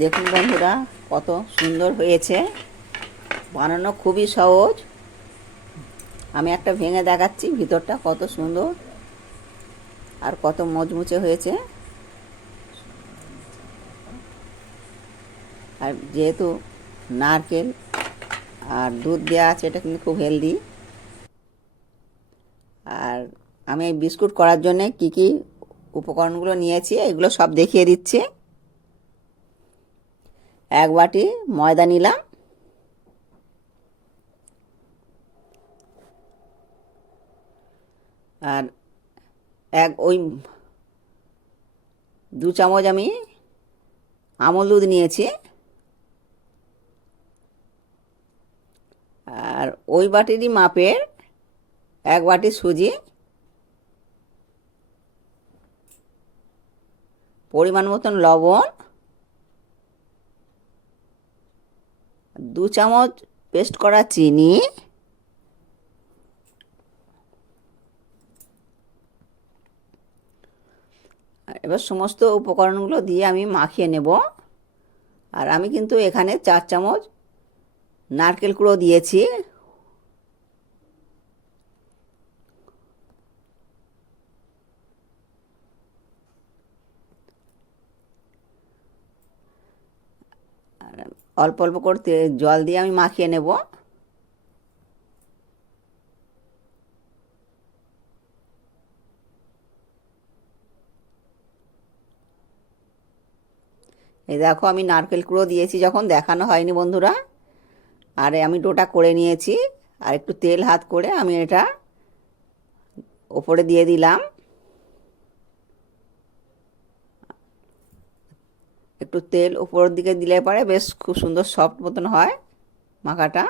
দেখুন বন্ধুরা, কত সুন্দর হয়েছে। বানানো খুবই সহজ। আমি একটা ভেঙে দেখাচ্ছি, ভিতরটা কত সুন্দর আর কত মচমুচে হয়েছে। আর যেহেতু নারকেল আর দুধ দেওয়া আছে, এটা কিন্তু খুব হেলদি। আর আমি বিস্কুট করার জন্যে কি কি উপকরণগুলো নিয়েছি, এগুলো সব দেখিয়ে দিচ্ছি। এক বাটি ময়দা নিলাম। আর এক ওই দু চামচ আমি আমল দুধ নিয়েছি। আর ওই বাটিরই মাপের এক বাটি সুজি। পরিমাণ মতন লবণ। দু চামচ পেস্ট করা চিনি। এবার সমস্ত উপকরণগুলো দিয়ে আমি মাখিয়ে নেব। আর আমি কিন্তু এখানে চার চামচ নারকেল কুড়ো দিয়েছি আর অল্প অল্প করতে জল দিয়ে আমি মাখিয়ে নেব। এই দেখো আমি নারকেল কুড়ো দিয়েছি যখন, দেখানো হয়নি বন্ধুরা। আর আমি ডোটা করে নিয়েছি, আর একটু তেল হাত করে আমি এটা ওপরে দিয়ে দিলাম। একটু তেল উপরের দিকে দিলে পরে, বেশ খুব সুন্দর সফট মতন হয় মাখাটা।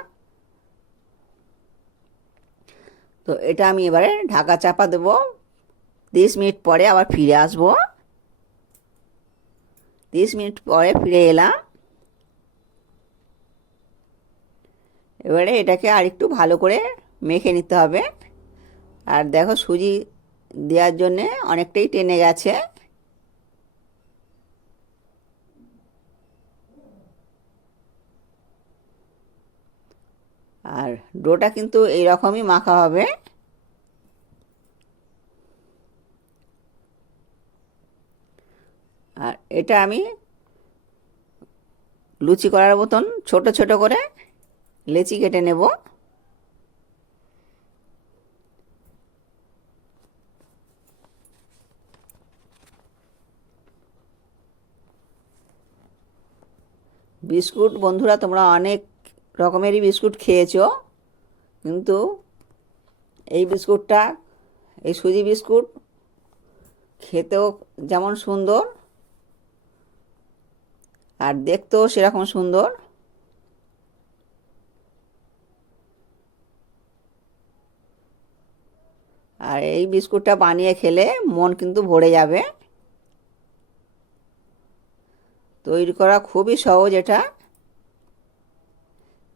তো এটা আমি এবারে ঢাকা চাপা দেবো। তিরিশ মিনিট পরে আবার ফিরে আসব। তিরিশ মিনিট পরে ফিরে এলাম। এবারে এটাকে আর একটু ভালো করে মেখে নিতে হবে। আর দেখো সুজি দেওয়ার জন্যে অনেকটাই টেনে গেছে। আর ডোটা কিন্তু এইরকমই মাখা হবে। আর এটা আমি লুচি করার মতন ছোট ছোট করে লেচি কেটে নেব। বিস্কুট বন্ধুরা তোমরা অনেক রকমেরই বিস্কুট খেয়েছো, কিন্তু এই বিস্কুটটা, এই সুজি বিস্কুট খেতেও যেমন সুন্দর আর দেখতেও সেরকম সুন্দর। আর এই বিস্কুটটা বানিয়ে খেলে মন কিন্তু ভরে যাবে। তৈরি করা খুবই সহজ এটা।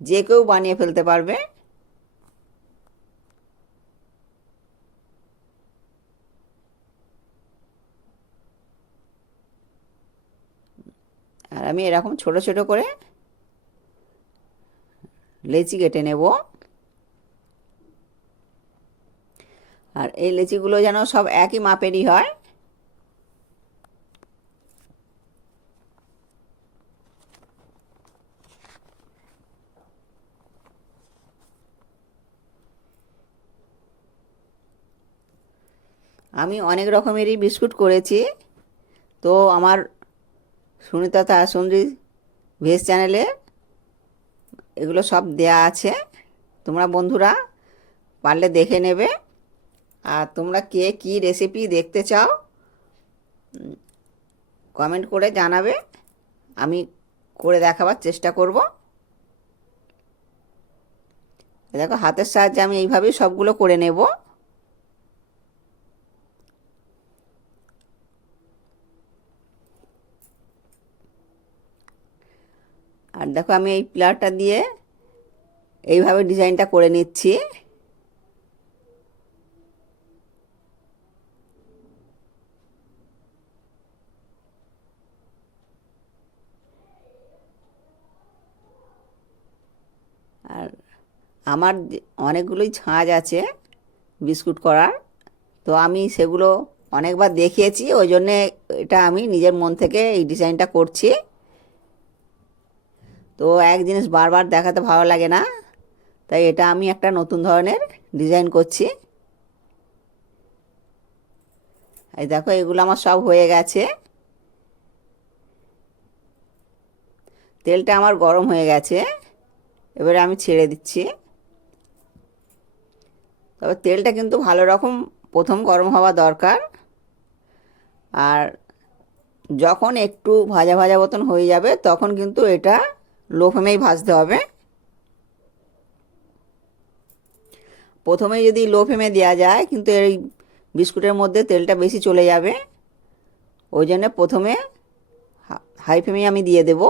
যে কেউ বানিয়ে ফেলতে পারবে। আর আমি এরকম ছোট ছোট করে লেচি কেটে নেব। আর এই লেচিগুলো যেন সব একই মাপেরই হয়। আমি অনেক রকমেরই বিস্কুট করেছি। তো আমার সুনিতা তারাসুন্দরী ভেজ চ্যানেলে এগুলো সব দেয়া আছে। তোমরা বন্ধুরা পারলে দেখে নেবে। আর তোমরা কে কী রেসিপি দেখতে চাও কমেন্ট করে জানাবে। আমি করে দেখাবার চেষ্টা করব। দেখো হাতের সাহায্যে আমি এইভাবেই সবগুলো করে নেব। আর দেখো আমি এই প্লারটা দিয়ে এইভাবে ডিজাইনটা করে নিচ্ছি। আর আমার অনেকগুলোই ছাঁচ আছে বিস্কুট করার। তো আমি সেগুলো অনেকবার দেখিয়েছি, ওই জন্যে এটা আমি নিজের মন থেকে এই ডিজাইনটা করছি। তো এক জিনিস বারবার দেখাতে ভালো লাগে না। তাই এটা আমি একটা নতুন ধরনের ডিজাইন করছি। এই দেখো, এগুলো আমার সব হয়ে গেছে। তেলটা আমার গরম হয়ে গেছে। এবারে আমি ছেড়ে দিচ্ছি। তবে তেলটা কিন্তু ভালো রকম প্রথম গরম হওয়া দরকার। আর যখন একটু ভাজা ভাজা মতন হয়ে যাবে, তখন কিন্তু এটা লো ফ্লেমেই ভাজতে হবে। প্রথমেই যদি লো ফ্লেমে দেওয়া যায়, কিন্তু এই বিস্কুটের মধ্যে তেলটা বেশি চলে যাবে। ওই জন্য প্রথমে হাই ফ্লেমে আমি দিয়ে দেব।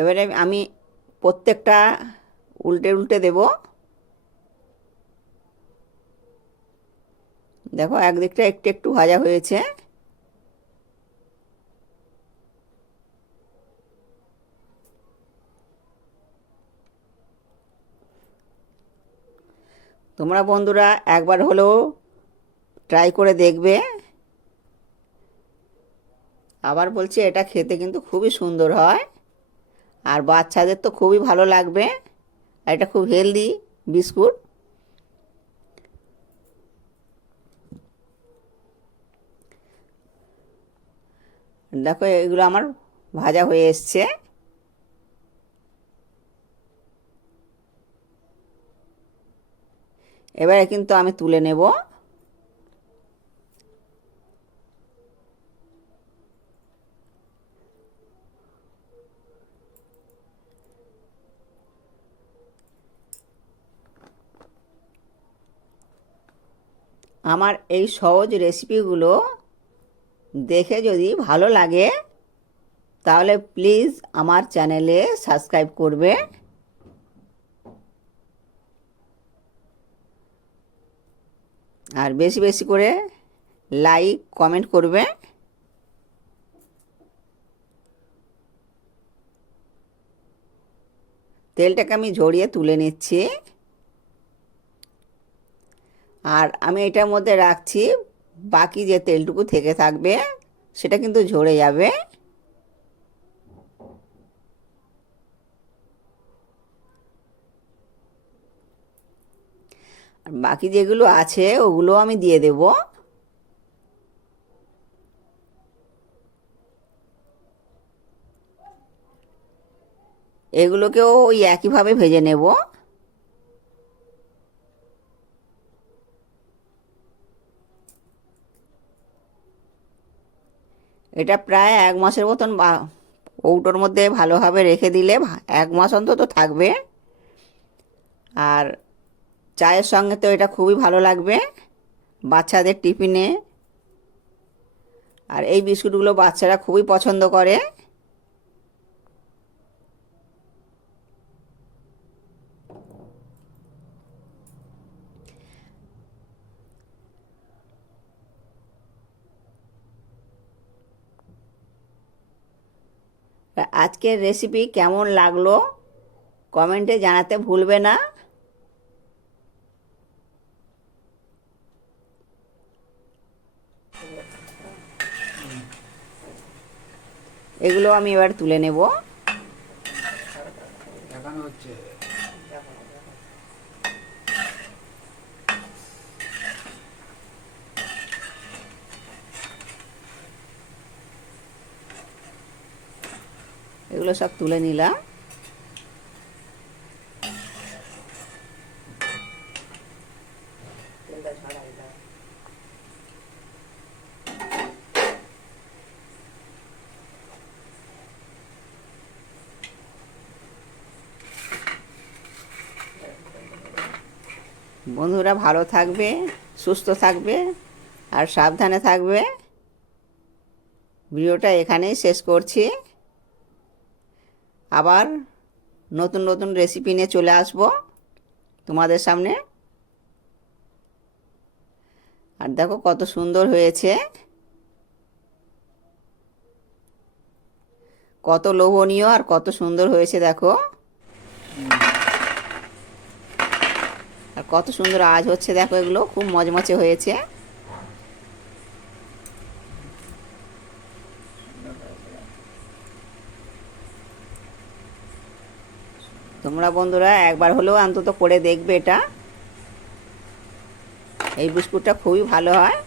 এবারে আমি প্রত্যেকটা উল্টে উল্টে দেব। দেখো, একদিকটা একটু একটু ভাজা হয়েছে। তোমরা বন্ধুরা একবার হলেও ট্রাই করে দেখবে। আবার বলছি, এটা খেতে কিন্তু খুবই সুন্দর হয়। আর বাচ্চাদের তো খুবই ভালো লাগবে। এটা খুব হেলদি বিস্কুট। দেখো, এগুলো আমার ভাজা হয়ে এসছে। এবারে কিন্তু আমি তুলে নেব। আমার এই সহজ রেসিপিগুলো দেখে যদি ভালো লাগে, তাহলে প্লিজ আমার চ্যানেলে সাবস্ক্রাইব করবে। আর বেশি বেশি করে লাইক কমেন্ট করবে। তেলটাকে আমি ঝরিয়ে তুলে নিচ্ছি। আর আমি এটার মধ্যে রাখছি বাকি যে তেলটুকু থেকে থাকবে, সেটা কিন্তু ঝরে যাবে। আর বাকি যেগুলো আছে, ওগুলো আমি দিয়ে দেব। এগুলোকেও ওই একইভাবে ভেজে নেব। এটা প্রায় এক মাসের মতন বা কৌটোর মধ্যে ভালোভাবে রেখে দিলে এক মাস অন্তত থাকবে। আর চায়ের সঙ্গে তো এটা খুবই ভালো লাগবে, বাচ্চাদের টিফিনে। আর এই বিস্কুটগুলো বাচ্চারা খুবই পছন্দ করে। আজকের রেসিপি কেমন লাগল? কমেন্টে জানাতে ভুলবে না। এগুলো আমি এবার তুলে নেব। হচ্ছে। এগুলো সব তুলে নিলাম। বন্ধুরা ভালো থাকবে, সুস্থ থাকবে, আর সাবধানে থাকবে। ভিডিওটা এখানেই শেষ করছি। আবার নতুন নতুন রেসিপি নিয়ে চলে আসব তোমাদের সামনে। আর দেখো কত সুন্দর হয়েছে। কত লোভনীয় আর কত সুন্দর হয়েছে দেখো। আর কত সুন্দর আজ হচ্ছে দেখো এগুলো, খুব মজমচে হয়েছে। তোমরা বন্ধুরা একবার হলেও অন্তত করে দেখবে এটা। এই বিস্কুটটা খুবই ভালো হয়।